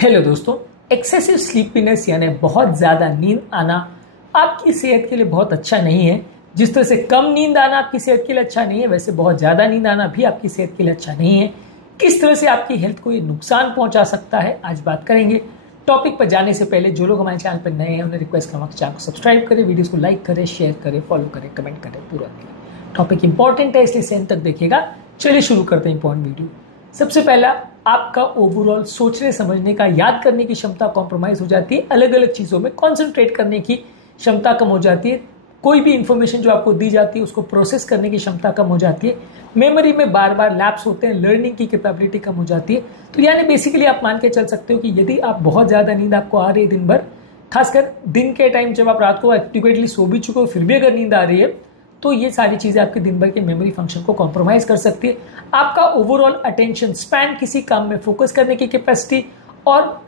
Hello दोस्तों, excessive sleepiness यानी बहुत ज़्यादा नींद आना आपकी सेहत के लिए बहुत अच्छा नहीं है। जिस तरह से कम नींद आना आपकी सेहत के लिए अच्छा नहीं है, वैसे बहुत ज़्यादा नींद आना भी आपकी सेहत के लिए अच्छा नहीं है। किस तरह से आपकी हेल्थ को ये नुकसान पहुंचा सकता है, आज बात करेंगे। टॉपिक पर जाने से पहले जो लोग हमारे चैनल पर नए हैं उन्हें रिक्वेस्ट करूँगा चैनल को सब्सक्राइब करें, वीडियोस को लाइक करें, शेयर करें, फॉलो करें, कमेंट करें, पूरा देखें। टॉपिक इंपॉर्टेंट है इसलिए एंड तक देखिएगा। चलिए शुरू करते हैं इंपॉर्टेंट वीडियो। सबसे पहला, आपका ओवरऑल सोचने समझने का, याद करने की क्षमता कॉम्प्रोमाइज हो जाती है। अलग अलग चीज़ों में कॉन्सेंट्रेट करने की क्षमता कम हो जाती है। कोई भी इंफॉर्मेशन जो आपको दी जाती है उसको प्रोसेस करने की क्षमता कम हो जाती है। मेमोरी में बार बार लैप्स होते हैं, लर्निंग की कैपेबिलिटी कम हो जाती है। तो यानी बेसिकली आप मान के चल सकते हो कि यदि आप बहुत ज़्यादा नींद आपको आ रही है दिन भर, खासकर दिन के टाइम जब आप रात को एक्टिवेटली सो भी चुके हो फिर भी अगर नींद आ रही है, तो ये सारी चीज़ें आपके दिन भर के मेमोरी फंक्शन को कॉम्प्रोमाइज कर सकती है। आपका ओवरऑल अटेंशन स्पैन, किसी काम में फोकस करने की कैपेसिटी और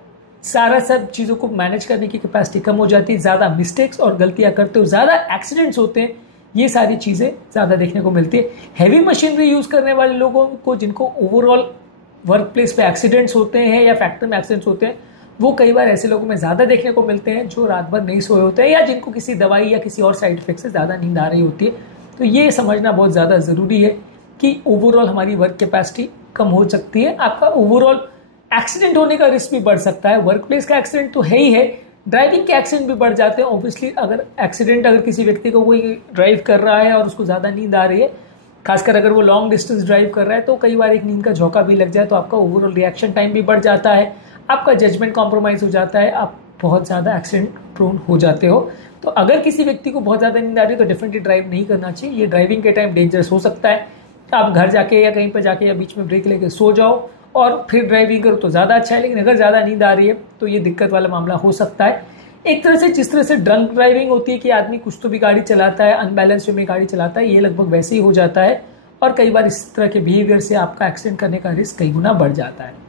सारा सब चीज़ों को मैनेज करने की कैपेसिटी कम हो जाती है। ज़्यादा मिस्टेक्स और गलतियां करते हो, ज़्यादा एक्सीडेंट्स होते हैं, ये सारी चीज़ें ज़्यादा देखने को मिलती है। हैवी मशीनरी यूज़ करने वाले लोगों को, जिनको ओवरऑल वर्क प्लेस पे एक्सीडेंट्स होते हैं या फैक्ट्री में एक्सीडेंट्स होते हैं, वो कई बार ऐसे लोगों में ज़्यादा देखने को मिलते हैं जो रात भर नहीं सोए होते हैं या जिनको किसी दवाई या किसी और साइड इफेक्ट से ज़्यादा नींद आ रही होती है। तो ये समझना बहुत ज़्यादा ज़रूरी है कि ओवरऑल हमारी वर्क कैपेसिटी कम हो सकती है। आपका ओवरऑल एक्सीडेंट होने का रिस्क भी बढ़ सकता है। वर्क प्लेस का एक्सीडेंट तो है ही है, ड्राइविंग के एक्सीडेंट भी बढ़ जाते हैं। ऑब्वियसली अगर किसी व्यक्ति को कोई ड्राइव कर रहा है और उसको ज़्यादा नींद आ रही है, खासकर अगर वो लॉन्ग डिस्टेंस ड्राइव कर रहा है, तो कई बार एक नींद का झोंका भी लग जाए तो आपका ओवरऑल रिएक्शन टाइम भी बढ़ जाता है, आपका जजमेंट कॉम्प्रोमाइज हो जाता है, आप बहुत ज़्यादा एक्सीडेंट प्रोन हो जाते हो। तो अगर किसी व्यक्ति को बहुत ज़्यादा नींद आ रही है तो डेफिनेटली ड्राइव नहीं करना चाहिए। ये ड्राइविंग के टाइम डेंजरस हो सकता है। आप घर जाके या कहीं पर जाके या बीच में ब्रेक लेके सो जाओ और फिर ड्राइविंग करो तो ज़्यादा अच्छा है। लेकिन अगर ज़्यादा नींद आ रही है तो ये दिक्कत वाला मामला हो सकता है। एक तरह से जिस तरह से ड्रंक ड्राइविंग होती है कि आदमी कुछ तो भी गाड़ी चलाता है, अनबैलेंस वे में गाड़ी चलाता है, ये लगभग वैसे ही हो जाता है। और कई बार इस तरह के बिहेवियर से आपका एक्सीडेंट करने का रिस्क कई गुना बढ़ जाता है।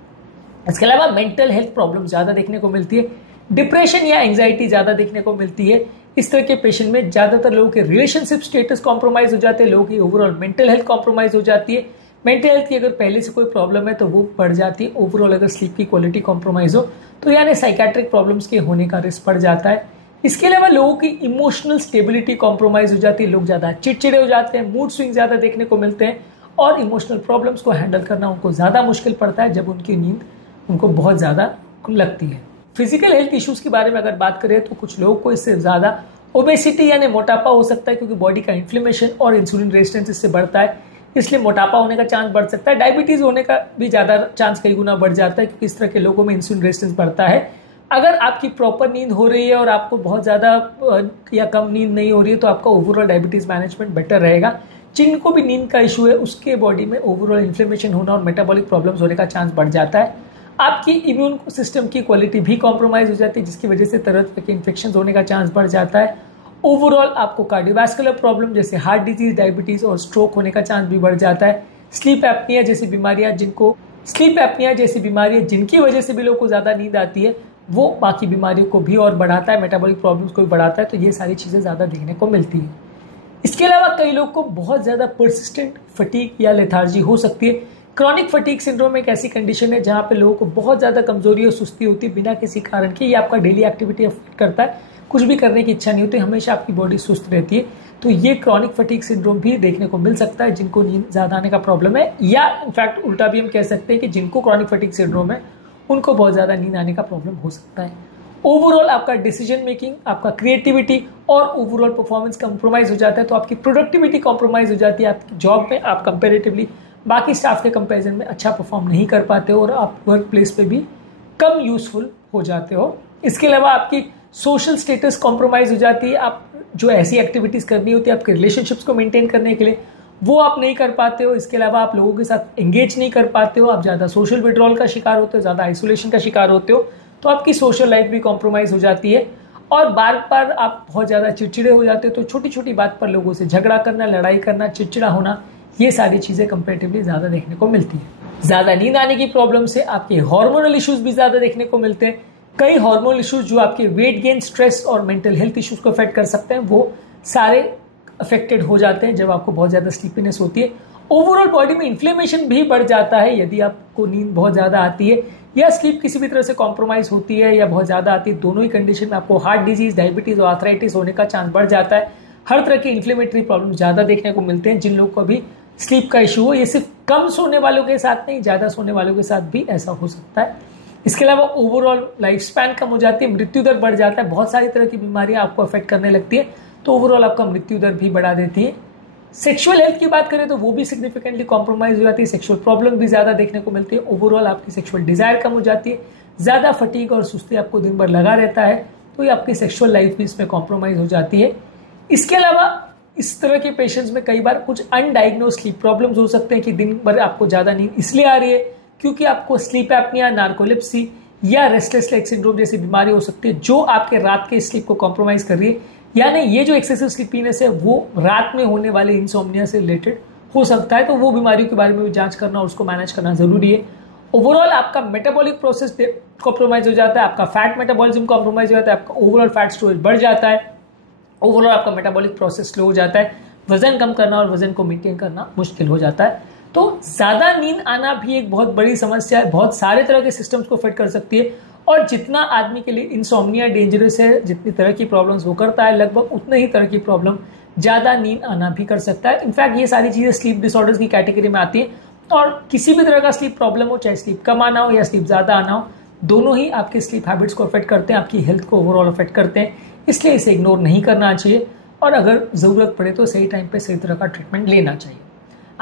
इसके अलावा मेंटल हेल्थ प्रॉब्लम ज़्यादा देखने को मिलती है। डिप्रेशन या एंजाइटी ज़्यादा देखने को मिलती है। इस तरह के पेशेंट में ज़्यादातर लोगों के रिलेशनशिप स्टेटस कॉम्प्रोमाइज हो जाते हैं, लोगों की ओवरऑल मेंटल हेल्थ कॉम्प्रोमाइज हो जाती है। मेंटल हेल्थ की अगर पहले से कोई प्रॉब्लम है तो वो बढ़ जाती है। ओवरऑल अगर स्लीप की क्वालिटी कॉम्प्रोमाइज हो तो यानी साइकेट्रिक प्रॉब्लम्स के होने का रिस्क बढ़ जाता है। इसके अलावा लोगों की इमोशनल स्टेबिलिटी कॉम्प्रोमाइज हो जाती है। लोग ज़्यादा चिड़चिड़े हो जाते हैं, मूड स्विंग ज़्यादा देखने को मिलते हैं और इमोशनल प्रॉब्लम्स को हैंडल करना उनको ज़्यादा मुश्किल पड़ता है जब उनकी नींद उनको बहुत ज़्यादा लगती है। फिजिकल हेल्थ इश्यूज के बारे में अगर बात करें तो कुछ लोगों को इससे ज़्यादा ओबेसिटी यानी मोटापा हो सकता है, क्योंकि बॉडी का इन्फ्लेमेशन और इंसुलिन रेजिस्टेंस इससे बढ़ता है, इसलिए मोटापा होने का चांस बढ़ सकता है। डायबिटीज होने का भी ज़्यादा चांस कई गुना बढ़ जाता है, क्योंकि इस तरह के लोगों में इंसुलिन रेजिस्टेंस बढ़ता है। अगर आपकी प्रॉपर नींद हो रही है और आपको बहुत ज़्यादा या कम नींद नहीं हो रही है तो आपका ओवरऑल डायबिटीज़ मैनेजमेंट बेटर रहेगा। जिनको भी नींद का इशू है उसके बॉडी में ओवरऑल इन्फ्लेमेशन होना और मेटाबॉलिक प्रॉब्लम्स होने का चांस बढ़ जाता है। आपकी इम्यून सिस्टम की क्वालिटी भी कॉम्प्रोमाइज हो जाती है, जिसकी वजह से तरह तरह के इन्फेक्शन होने का चांस बढ़ जाता है। ओवरऑल आपको कार्डियोवैस्कुलर प्रॉब्लम जैसे हार्ट डिजीज, डायबिटीज और स्ट्रोक होने का चांस भी बढ़ जाता है। स्लीप एपनिया जैसी बीमारियां जिनकी वजह से भी लोगों को ज़्यादा नींद आती है, वो बाकी बीमारियों को भी और बढ़ाता है, मेटाबॉलिक प्रॉब्लम्स को भी बढ़ाता है। तो ये सारी चीज़ें ज़्यादा देखने को मिलती है। इसके अलावा कई लोग को बहुत ज़्यादा पर्सिस्टेंट फटीग या लेथार्जी हो सकती है। क्रॉनिक फटीग सिंड्रोम एक ऐसी कंडीशन है जहाँ पे लोगों को बहुत ज़्यादा कमजोरी और सुस्ती होती है बिना किसी कारण के। ये आपका डेली एक्टिविटी अफेक्ट करता है, कुछ भी करने की इच्छा नहीं होती, हमेशा आपकी बॉडी सुस्त रहती है। तो ये क्रॉनिक फटीग सिंड्रोम भी देखने को मिल सकता है जिनको नींद ज़्यादा आने का प्रॉब्लम है, या इनफैक्ट उल्टा भी हम कह सकते हैं कि जिनको क्रॉनिक फटीग सिंड्रोम है उनको बहुत ज़्यादा नींद आने का प्रॉब्लम हो सकता है। ओवरऑल आपका डिसीजन मेकिंग, आपका क्रिएटिविटी और ओवरऑल परफॉर्मेंस कॉम्प्रोमाइज हो जाता है। तो आपकी प्रोडक्टिविटी कॉम्प्रोमाइज हो जाती है। आपकी जॉब में आप कंपेरेटिवली बाकी स्टाफ के कंपैरिजन में अच्छा परफॉर्म नहीं कर पाते हो और आप वर्क प्लेस पे भी कम यूजफुल हो जाते हो। इसके अलावा आपकी सोशल स्टेटस कॉम्प्रोमाइज हो जाती है। आप जो ऐसी एक्टिविटीज़ करनी होती है आपके रिलेशनशिप्स को मेंटेन करने के लिए, वो आप नहीं कर पाते हो। इसके अलावा आप लोगों के साथ एंगेज नहीं कर पाते हो, आप ज़्यादा सोशल विड्रॉल का शिकार होते हो, ज़्यादा आइसोलेशन का शिकार होते हो। तो आपकी सोशल लाइफ भी कॉम्प्रोमाइज हो जाती है और बार बार आप बहुत ज़्यादा चिड़चिड़े हो जाते हो। तो छोटी छोटी बात पर लोगों से झगड़ा करना, लड़ाई करना, चिड़चिड़ा होना, ये सारी चीज़ें कंपेरेटिवली ज़्यादा देखने को मिलती है। ज़्यादा नींद आने की प्रॉब्लम से आपके हार्मोनल इश्यूज भी ज़्यादा देखने को मिलते हैं। कई हार्मोनल इश्यूज जो आपके वेट गेन, स्ट्रेस और मेंटल हेल्थ इश्यूज को अफेक्ट कर सकते हैं, वो सारे अफेक्टेड हो जाते हैं जब आपको बहुत ज़्यादा स्लीपीनेस होती है। ओवरऑल बॉडी में इन्फ्लेमेशन भी बढ़ जाता है यदि आपको नींद बहुत ज़्यादा आती है। या स्लीप किसी भी तरह से कॉम्प्रोमाइज होती है या बहुत ज़्यादा आती है, दोनों ही कंडीशन में आपको हार्ट डिजीज, डायबिटीज और आर्थराइटिस होने का चांस बढ़ जाता है। हर तरह के इन्फ्लेमेटरी प्रॉब्लम ज़्यादा देखने को मिलते हैं जिन लोगों को भी स्लीप का इशू हो। ये सिर्फ कम सोने वालों के साथ नहीं, ज़्यादा सोने वालों के साथ भी ऐसा हो सकता है। इसके अलावा ओवरऑल लाइफ स्पैन कम हो जाती है, मृत्यु दर बढ़ जाता है, बहुत सारी तरह की बीमारियां आपको अफेक्ट करने लगती है, तो ओवरऑल आपका मृत्यु दर भी बढ़ा देती है। सेक्सुअल हेल्थ की बात करें तो वो भी सिग्निफिकेंटली कॉम्प्रोमाइज हो जाती है, सेक्सुअल प्रॉब्लम भी ज़्यादा देखने को मिलती है, ओवरऑल आपकी सेक्सुअल डिजायर कम हो जाती है, ज़्यादा फटीग और सुस्ती आपको दिन भर लगा रहता है, तो ये आपकी सेक्सुअल लाइफ भी इसमें कॉम्प्रोमाइज हो जाती है। इसके अलावा इस तरह के पेशेंट्स में कई बार कुछ अनडायग्नोज स्लीप प्रॉब्लम्स हो सकते हैं कि दिन भर आपको ज़्यादा नींद इसलिए आ रही है क्योंकि आपको स्लीप एपनिया, नार्कोलेप्सी या रेस्टलेस लेग सिंड्रोम जैसी बीमारी हो सकती है जो आपके रात के स्लीप को कॉम्प्रोमाइज कर रही है। यानी ये जो एक्सेसिव स्लीपीनेस है वो रात में होने वाले इंसोम्निया से रिलेटेड हो सकता है, तो वो बीमारियों के बारे में भी जांच करना और उसको मैनेज करना जरूरी है। ओवरऑल आपका मेटाबॉलिक प्रोसेस कॉम्प्रोमाइज हो जाता है, आपका फैट मेटाबॉलिज्म कॉम्प्रोमाइज हो जाता है, आपका ओवरऑल फैट स्टोरेज बढ़ जाता है, ओवरऑल आपका मेटाबॉलिक प्रोसेस स्लो हो जाता है, वजन कम करना और वजन को मेंटेन करना मुश्किल हो जाता है। तो ज़्यादा नींद आना भी एक बहुत बड़ी समस्या है, बहुत सारे तरह के सिस्टम्स को फिट कर सकती है, और जितना आदमी के लिए इंसोम्निया डेंजरस है, जितनी तरह की प्रॉब्लम्स वो करता है, लगभग उतने ही तरह की प्रॉब्लम ज़्यादा नींद आना भी कर सकता है। इनफैक्ट ये सारी चीज़ें स्लीप डिसऑर्डर्स की कैटेगरी में आती हैं, और किसी भी तरह का स्लीप प्रॉब्लम हो, चाहे स्लीप कम आना हो या स्लीप ज़्यादा आना हो, दोनों ही आपके स्लीप हैबिट्स को अफेक्ट करते हैं, आपकी हेल्थ को ओवरऑल अफेक्ट करते हैं, इसलिए इसे इग्नोर नहीं करना चाहिए, और अगर ज़रूरत पड़े तो सही टाइम पे सही तरह का ट्रीटमेंट लेना चाहिए।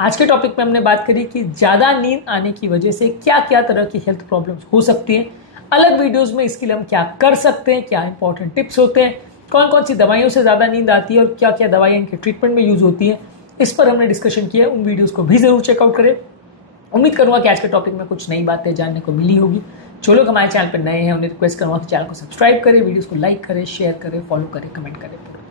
आज के टॉपिक में हमने बात करी कि ज़्यादा नींद आने की वजह से क्या क्या तरह की हेल्थ प्रॉब्लम्स हो सकती हैं। अलग वीडियोस में इसके लिए हम क्या कर सकते हैं, क्या इंपॉर्टेंट टिप्स होते हैं, कौन कौन सी दवाइयों से ज़्यादा नींद आती है और क्या क्या दवाइयाँ इनके ट्रीटमेंट में यूज़ होती हैं, इस पर हमने डिस्कशन किया। उन वीडियोज़ को भी ज़रूर चेकआउट करें। उम्मीद करूँगा कि आज के टॉपिक में कुछ नई बातें जानने को मिली होगी। जो लोग हमारे चैनल पर नए हैं उन्हें रिक्वेस्ट करूँगा कि चैनल को सब्सक्राइब करें, वीडियोज़ को लाइक करें, शेयर करें, फॉलो करें, कमेंट करें।